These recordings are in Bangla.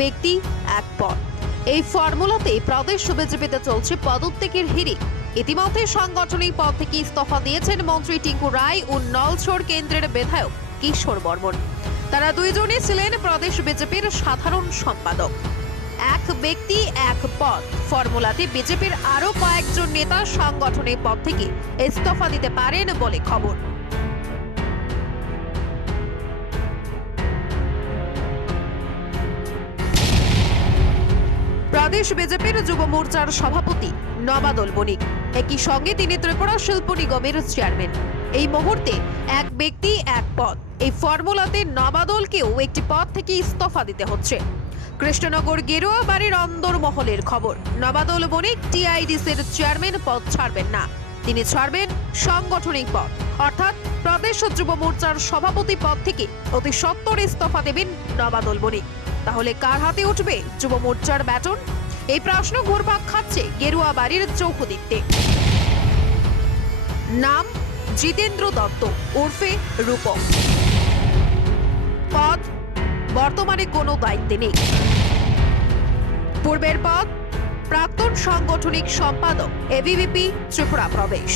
ব্যক্তি এক পদ এই ফর্মুলাতে প্রদেশ বিজেপিতে চলছে পদত্যাগের হিড়িক। ইতিমধ্যে সাংগঠনিক পদ থেকে ইস্তফা দিয়েছেন মন্ত্রী টিঙ্কু রায় ও নলছড় কেন্দ্রের বিধায়ক কিশোর বর্মন। তারা দুইজনই ছিলেন প্রদেশ বিজেপির সাধারণ সম্পাদক। এক ব্যক্তি, এক পদ। ফর্মুলাতে বিজেপির আরও কয়েকজন নেতা সাংগঠনিক পদ থেকে ইস্তফা দিতে পারেন বলে খবর। প্রদেশ বিজেপির যুব মোর্চার সভাপতি নবাদল বণিক একই সঙ্গে তিনি ত্রিপুরা শিল্প নিগমের চেয়ারম্যান। এই মুহূর্তে এক ব্যক্তি, এক পদ। এই ফর্মুলাতে নবাদলকেও একটি পদ থেকে ইস্তফা দিতে হচ্ছে। কৃষ্ণনগর গেরুয়া বাড়ির অন্দরমহলের খবর। নবাদল বণিক টিআইডিসির চেয়ারম্যান পদ ছাড়বেন না। তিনি ছাড়বেন সাংগঠনিক পদ। অর্থাৎ প্রদেশ যুব মোর্চার সভাপতি পদ থেকে অতি সত্বর ইস্তফা দেবেন নবাদল বণিক তাহলে কার হাতে উঠবে যুব মোর্চার ব্যাটন? এই প্রশ্ন ঘুরপাক খাচ্ছে গেরুয়া বাড়ির চৌহদিত্যে নাম জিতেন্দ্র দত্ত, ওরফে রূপক। পদ, বর্তমানে কোনো দায়িত্বে নেই। পূর্বের পদ, প্রাক্তন সাংগঠনিক সম্পাদক এবিভিপি ত্রিপুরা প্রবেশ।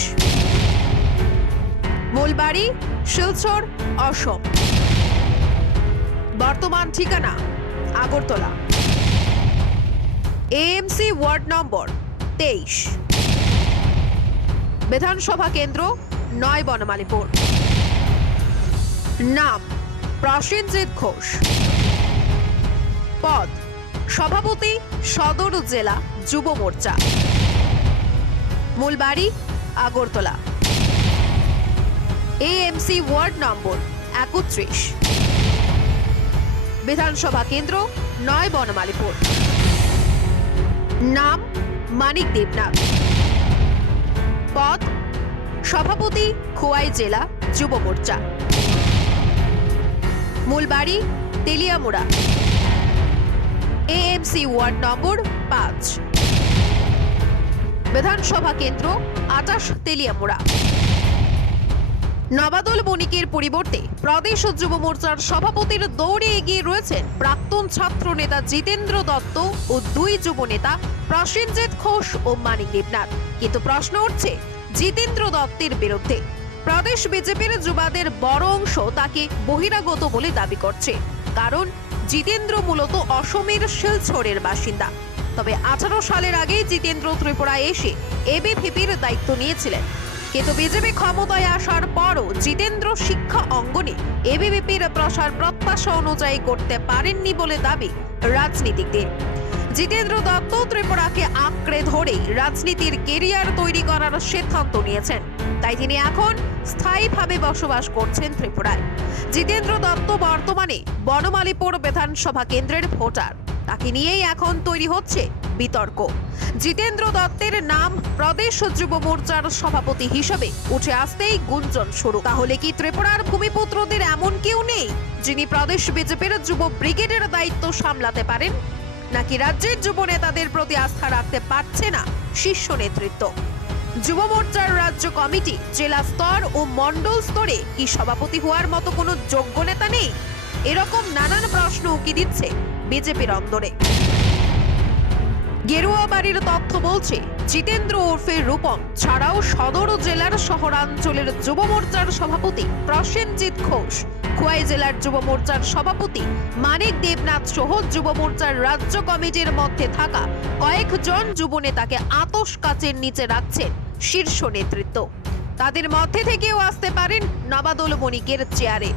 মূল বাড়ি, শিলচর, অসম। বর্তমান ঠিকানা, আগরতলা। এএমসি ওয়ার্ড নম্বর তেইশ। বিধানসভা কেন্দ্র নয় বনমালীপুর। নাম প্রসেনজিৎ ঘোষ। পদ সভাপতি সদর জেলা যুব মোর্চা। মূল বাড়ি আগরতলা। এএমসি ওয়ার্ড নম্বর একত্রিশ। বিধানসভা কেন্দ্র নয় বনমালীপুর। নাম মানিক দেবনাথ। পদ সভাপতি খোয়াই জেলা যুব মোর্চা। মূল বাড়ি তেলিয়ামোড়া। এএমসি ওয়ার্ড নম্বর পাঁচ। বিধানসভা কেন্দ্র আটাশ তেলিয়ামুড়া। নবাদল বণিকের পরিবর্তে প্রদেশ যুব মোর্চার সভাপতির দৌড়ে এগিয়ে রয়েছেন প্রাক্তন ছাত্র নেতা জিতেন্দ্র দত্ত ও দুই যুব নেতা প্রসেনজিৎ ঘোষ ও মানিক দেবনাথ। কিন্তু প্রশ্ন উঠছে, জিতেন্দ্র দত্তের বিরুদ্ধে। প্রদেশ বিজেপির যুবাদের বড় অংশ তাকে বহিরাগত বলে দাবি করছে। কারণ জিতেন্দ্র মূলত অসমের শিলচরের বাসিন্দা। তবে আঠারো সালের আগেই জিতেন্দ্র ত্রিপুরায় এসে এবিভিপির দায়িত্ব নিয়েছিলেন। কিন্তু বিজেপি ক্ষমতায় আসার পরও জিতেন্দ্র শিক্ষা অঙ্গনে এবিভিপির প্রসার প্রত্যাশা অনুযায়ী করতে পারেননি বলে দাবি রাজনীতিকদের। জিতেন্দ্র দত্ত ত্রিপুরাকে আঁকড়ে ধরেই রাজনীতির কেরিয়ার তৈরি করার সিদ্ধান্ত নিয়েছেন। তাই তিনি এখন স্থায়ীভাবে বসবাস করছেন ত্রিপুরায়। জিতেন্দ্র দত্ত বর্তমানে বনমালীপুর বিধানসভা কেন্দ্রের ভোটার। তাকে নিয়েই এখন তৈরি হচ্ছে বিতর্ক। জিতেন্দ্র দত্তের নাম প্রদেশ যুব মোর্চার সভাপতি হিসেবে উঠে আসতেই গুঞ্জন শুরু। তাহলে কি ত্রিপুরার ভূমিপুত্রদের এমন কেউ নেই, যিনি প্রদেশ বিজেপির যুব ব্রিগেডের দায়িত্ব সামলাতে পারেন? নাকি রাজ্যের যুব নেতাদের প্রতি আস্থা রাখতে পারছে না শীর্ষ নেতৃত্ব? যুব মোর্চার রাজ্য কমিটি, জেলা স্তর ও মণ্ডল স্তরে কি সভাপতি হওয়ার মতো কোনো যোগ্য নেতা নেই? এরকম নানান প্রশ্ন উকি দিচ্ছে বিজেপির অন্দরে। গেরুয়া বাড়ির তথ্য বলছে, জিতেন্দ্র ওরফে রূপম ছাড়াও সদর জেলার শহরাঞ্চলের যুব মোর্চার সভাপতি প্রসেনজিৎ ঘোষ, খোয়াই জেলার যুব মোর্চার সভাপতি মানিক দেবনাথ সহ যুব মোর্চার রাজ্য কমিটির মধ্যে থাকা কয়েকজন যুব নেতাকে আতস কাচের নিচে রাখছেন শীর্ষ নেতৃত্ব। তাদের মধ্যে থেকেও আসতে পারেন নবাদল বণিকের চেয়ারে।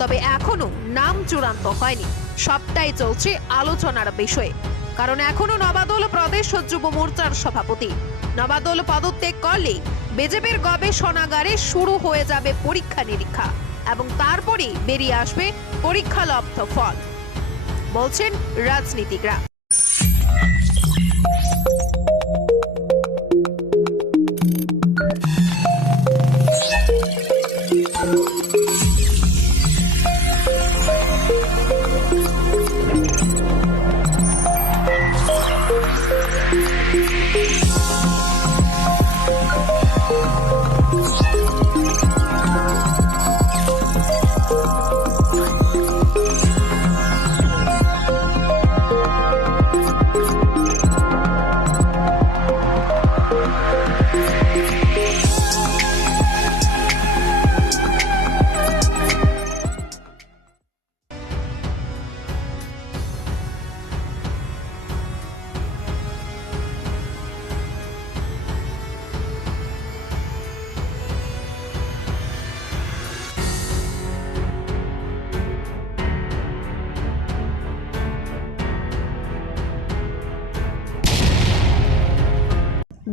তবে এখনও নাম চূড়ান্ত হয়নি। সবটাই চলছে আলোচনার বিষয়ে। কারণ এখনও নবাদল প্রদেশ যুব মোর্চার সভাপতি। নবাদল পদত্যাগ করলে বিজেপির গবেষণাগারে শুরু হয়ে যাবে পরীক্ষা নিরীক্ষা এবং তারপরেই বেরিয়ে আসবে পরীক্ষালব্ধ ফল, বলছেন রাজনীতিকরা।